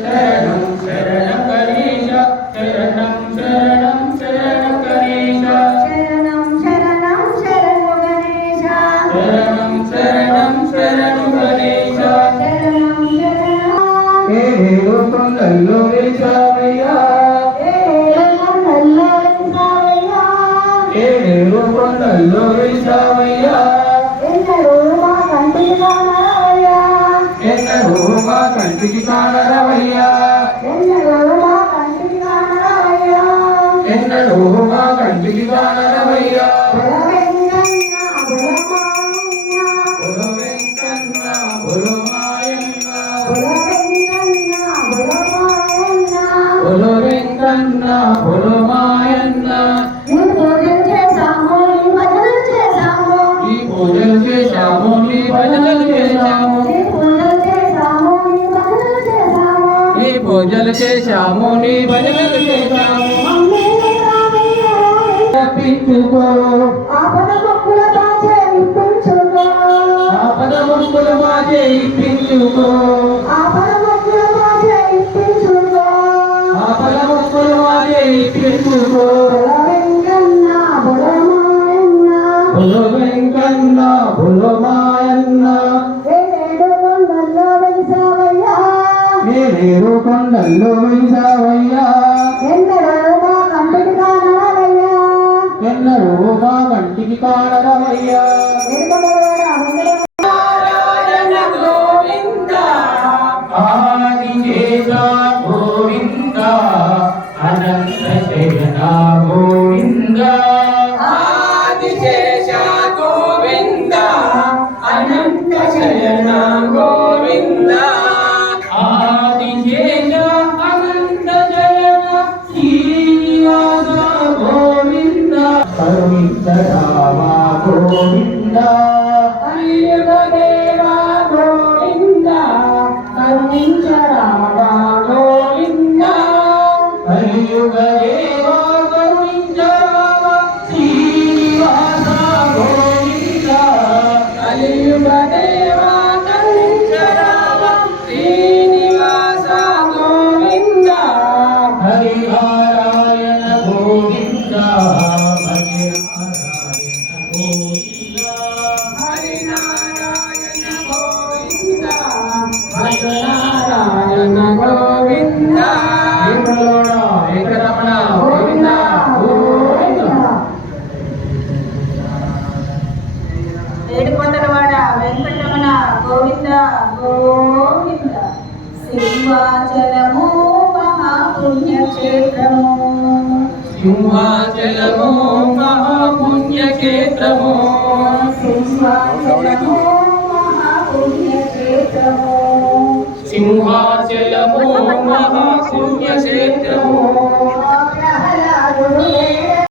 శరణం శరణం గణేశ శరణం శరణం శరణం గణేశ శరణం శరణం శరణు గణేశ శరణం శరణం శరణు గణేశ శరణం శరణం ఏ కొండల్లో వెలిసావయ్యా కొండల్లో వెలిసావయ్యా ఎన్నడూ మా కంటికి కానరవయ్యా ఎన్నడూ మా కంటికి కానరవయ్యా బుల వెంకన్న బుల మాయన్న బుల వెంకన్న బుల మాయన్న ఈ పూజలు చేశాము నీ భజనలు చేశాము ఈ పూజలు చేశాము నీ భజనలు చేశాము తప్పించుకో ఆపద మొక్కుల బాధే ఇప్పించుకో ఆపద మొక్కుల బాధే ఇప్పించుకో ఆపద మొక్కుల బాధే ఇప్పించుకో ఆపద మొక్కుల బాధే ఇప్పించుకో బుల వెంకన్న బుల మాయన్న నేరేడు కొండల్లో వెలిసావయ్యా ఎన్నడూ మా కంటికి కానరవయ్యా నారాయణ గోవింద ఆదిశేష గోవింద అనంత శయన గోవింద ఆదిశేష గోవింద అనంత శయన గోవింద ఆదిశేష అనంత శయన శ్రీనివాస గోవింద కరుణించరామా గోవింద కలియుగదేవా గోవింద కరుణించరామా గోవింద కలియుగదేవా కరుణించరామా శ్రీనివాస గోవింద కలియుగదేవా కరుణించరామా శ్రీనివాస గోవింద హరినారాయణ గోవింద హరినారాయణ గోవింద హరినారాయణ గోవింద వెంకటరమణ గోవింద గోవింద ఏడుకొండలవాడ వెంకటరమణ గోవింద గోవింద సింహాచలము మహాపుణ్యక్షేత్రము సింహాచలము మహాపుణ్యక్షేత్రము సింహాచలము మహాపుణ్యక్షేత్రము సింహాచలము మహాపుణ్యక్షేత్రము